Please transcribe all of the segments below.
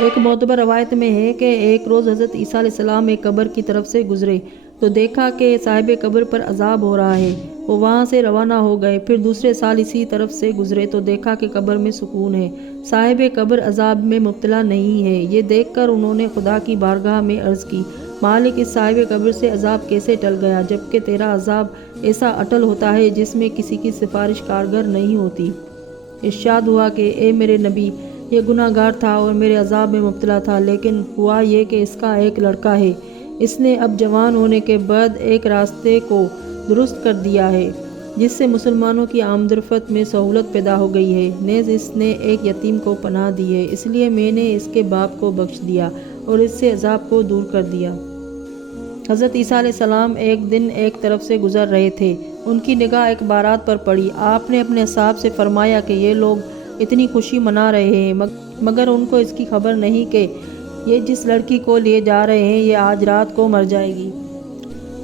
ایک معتبر روایت میں ہے کہ ایک روز حضرت عیسیٰ علیہ السلام ایک قبر کی طرف سے گزرے تو دیکھا کہ صاحب قبر پر عذاب ہو رہا ہے۔ وہ وہاں سے روانہ ہو گئے۔ پھر دوسرے سال اسی طرف سے گزرے تو دیکھا کہ قبر میں سکون ہے، صاحب قبر عذاب میں مبتلا نہیں ہے۔ یہ دیکھ کر انہوں نے خدا کی بارگاہ میں عرض کی، مالک، اس صاحب قبر سے عذاب کیسے ٹل گیا، جبکہ تیرا عذاب ایسا اٹل ہوتا ہے جس میں کسی کی سفارش کارگر نہیں ہوتی۔ ارشاد ہوا کہ اے میرے نبی، یہ گناہ گار تھا اور میرے عذاب میں مبتلا تھا، لیکن ہوا یہ کہ اس کا ایک لڑکا ہے، اس نے اب جوان ہونے کے بعد ایک راستے کو درست کر دیا ہے جس سے مسلمانوں کی آمد و رفت میں سہولت پیدا ہو گئی ہے، نیز اس نے ایک یتیم کو پناہ دی ہے، اس لیے میں نے اس کے باپ کو بخش دیا اور اس سے عذاب کو دور کر دیا۔ حضرت عیسیٰ علیہ السلام ایک دن ایک طرف سے گزر رہے تھے، ان کی نگاہ ایک بارات پر پڑی۔ آپ نے اپنے اصحاب سے فرمایا کہ یہ لوگ اتنی خوشی منا رہے ہیں، مگر ان کو اس کی خبر نہیں کہ یہ جس لڑکی کو لے جا رہے ہیں یہ آج رات کو مر جائے گی۔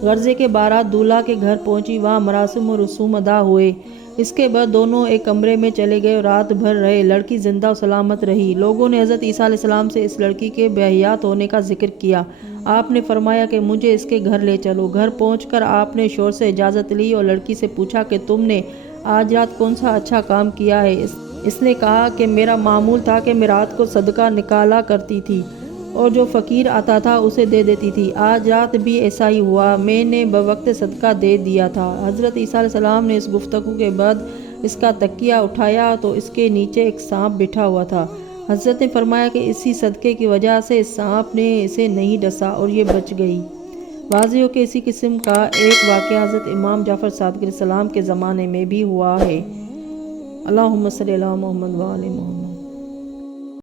غرضے کے بارات دولہا کے گھر پہنچی، وہاں مراسم و رسوم ادا ہوئے۔ اس کے بعد دونوں ایک کمرے میں چلے گئے اور رات بھر رہے۔ لڑکی زندہ و سلامت رہی۔ لوگوں نے حضرت عیسیٰ علیہ السلام سے اس لڑکی کے باحیات ہونے کا ذکر کیا۔ آپ نے فرمایا کہ مجھے اس کے گھر لے چلو۔ گھر پہنچ کر آپ نے شوہر سے اجازت لی اور لڑکی سے پوچھا کہ تم نے آج رات کون سا اچھا کام کیا ہے؟ اس نے کہا کہ میرا معمول تھا کہ میں رات کو صدقہ نکالا کرتی تھی اور جو فقیر آتا تھا اسے دے دیتی تھی۔ آج رات بھی ایسا ہی ہوا، میں نے بوقت صدقہ دے دیا تھا۔ حضرت عیسیٰ علیہ السلام نے اس گفتگو کے بعد اس کا تکیہ اٹھایا تو اس کے نیچے ایک سانپ بیٹھا ہوا تھا۔ حضرت نے فرمایا کہ اسی صدقے کی وجہ سے اس سانپ نے اسے نہیں ڈسا اور یہ بچ گئی۔ واضح ہو کہ اسی قسم کا ایک واقعہ حضرت امام جعفر صادق علیہ السلام کے زمانے میں بھی ہوا ہے۔ اللہم صلی علی محمد و آل محمد۔